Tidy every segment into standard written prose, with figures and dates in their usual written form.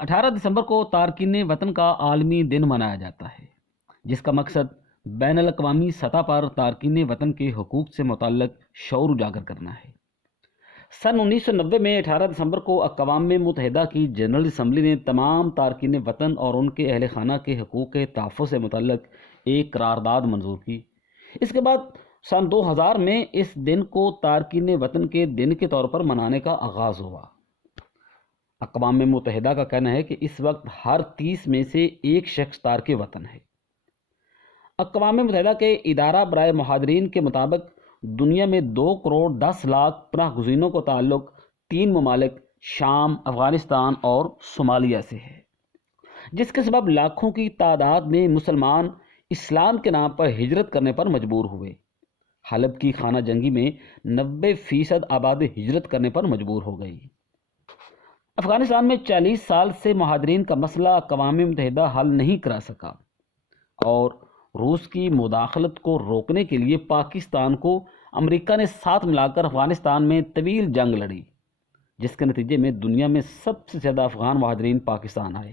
18 دسمبر کو تارکین وطن کا عالمی دن منایا جاتا ہے، جس کا مقصد بین الاقوامی سطح پر تارکین وطن کے حقوق سے متعلق شعور اجاگر کرنا ہے۔ سن 1990 میں 18 دسمبر کو اقوام متحدہ کی جنرل اسمبلی نے تمام تارکین وطن اور ان کے اہل خانہ کے حقوق کے تحفظ سے متعلق ایک قرارداد منظور کی۔ اس کے بعد سن 2000 میں اس دن کو تارکین وطن کے دن کے طور پر منانے کا آغاز ہوا۔ اقوام متحدہ کا کہنا ہے کہ اس وقت ہر 30 میں سے ایک شخص تارک وطن ہے۔ اقوام متحدہ کے ادارہ برائے مہاجرین کے مطابق دنیا میں 2.10 کروڑ پناہ گزینوں کو تعلق 3 ممالک شام، افغانستان اور صومالیہ سے ہے، جس کے سبب لاکھوں کی تعداد میں مسلمان اسلام کے نام پر ہجرت کرنے پر مجبور ہوئے۔ حلب کی خانہ جنگی میں 90% آبادی ہجرت کرنے پر مجبور ہو گئی۔ افغانستان میں 40 سال سے مہاجرین کا مسئلہ اقوام متحدہ حل نہیں کرا سکا اور روس کی مداخلت کو روکنے کے لیے پاکستان کو امریکہ نے ساتھ ملا کر افغانستان میں طویل جنگ لڑی، جس کے نتیجے میں دنیا میں سب سے زیادہ افغان مہاجرین پاکستان آئے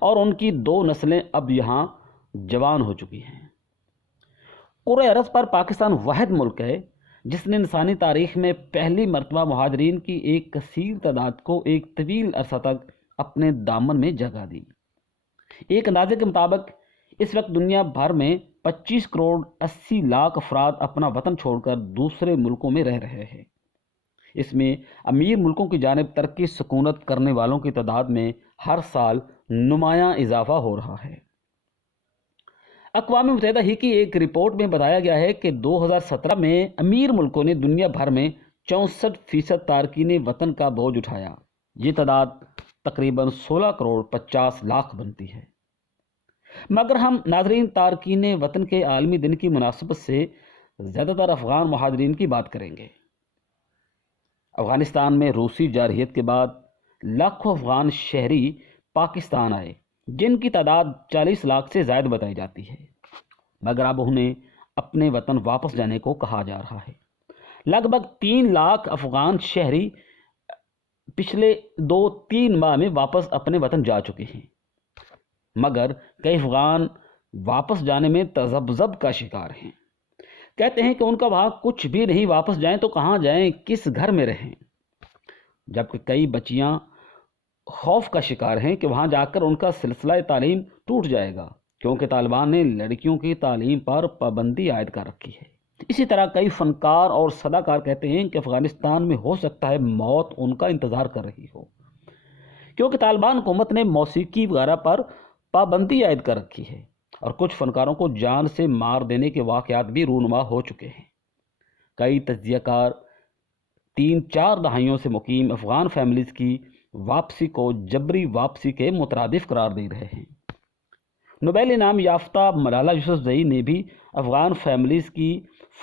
اور ان کی 2 نسلیں اب یہاں جوان ہو چکی ہیں۔ کرۂ ارض پر پاکستان واحد ملک ہے جس نے انسانی تاریخ میں پہلی مرتبہ مہاجرین کی ایک کثیر تعداد کو ایک طویل عرصہ تک اپنے دامن میں جگہ دی۔ ایک اندازے کے مطابق اس وقت دنیا بھر میں 25 کروڑ 80 لاکھ افراد اپنا وطن چھوڑ کر دوسرے ملکوں میں رہ رہے ہیں۔ اس میں امیر ملکوں کی جانب ترقی سکونت کرنے والوں کی تعداد میں ہر سال نمایاں اضافہ ہو رہا ہے۔ اقوام متحدہ ہی کی ایک رپورٹ میں بتایا گیا ہے کہ 2017 میں امیر ملکوں نے دنیا بھر میں 64% تارکین وطن کا بوجھ اٹھایا۔ یہ تعداد تقریباً 16 کروڑ 50 لاکھ بنتی ہے۔ مگر ہم ناظرین تارکین وطن کے عالمی دن کی مناسبت سے زیادہ تر افغان مہاجرین کی بات کریں گے۔ افغانستان میں روسی جارحیت کے بعد لاکھوں افغان شہری پاکستان آئے، جن کی تعداد 40 لاکھ سے زائد بتائی جاتی ہے، مگر اب انہیں اپنے وطن واپس جانے کو کہا جا رہا ہے۔ لگ بھگ 3 لاکھ افغان شہری پچھلے 2-3 ماہ میں واپس اپنے وطن جا چکے ہیں، مگر کئی افغان واپس جانے میں تذبذب کا شکار ہیں۔ کہتے ہیں کہ ان کا وہاں کچھ بھی نہیں، واپس جائیں تو کہاں جائیں، کس گھر میں رہیں، جبکہ کئی بچیاں خوف کا شکار ہیں کہ وہاں جا کر ان کا سلسلہ تعلیم ٹوٹ جائے گا، کیونکہ طالبان نے لڑکیوں کی تعلیم پر پابندی عائد کر رکھی ہے۔ اسی طرح کئی فنکار اور صداکار کہتے ہیں کہ افغانستان میں ہو سکتا ہے موت ان کا انتظار کر رہی ہو، کیونکہ طالبان حکومت نے موسیقی وغیرہ پر پابندی عائد کر رکھی ہے اور کچھ فنکاروں کو جان سے مار دینے کے واقعات بھی رونما ہو چکے ہیں۔ کئی تجزیہ کار 3-4 دہائیوں سے مقیم افغان فیملیز کی واپسی کو جبری واپسی کے مترادف قرار دے رہے ہیں۔ نوبل انعام یافتہ ملالہ یوسفزئی نے بھی افغان فیملیز کی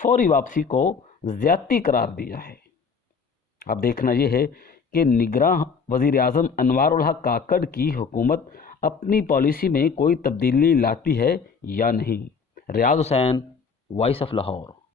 فوری واپسی کو زیادتی قرار دیا ہے۔ اب دیکھنا یہ ہے کہ نگراں وزیر اعظم انوار الحق کاکڑ کی حکومت اپنی پالیسی میں کوئی تبدیلی لاتی ہے یا نہیں۔ ریاض حسین، وائس آف لاہور۔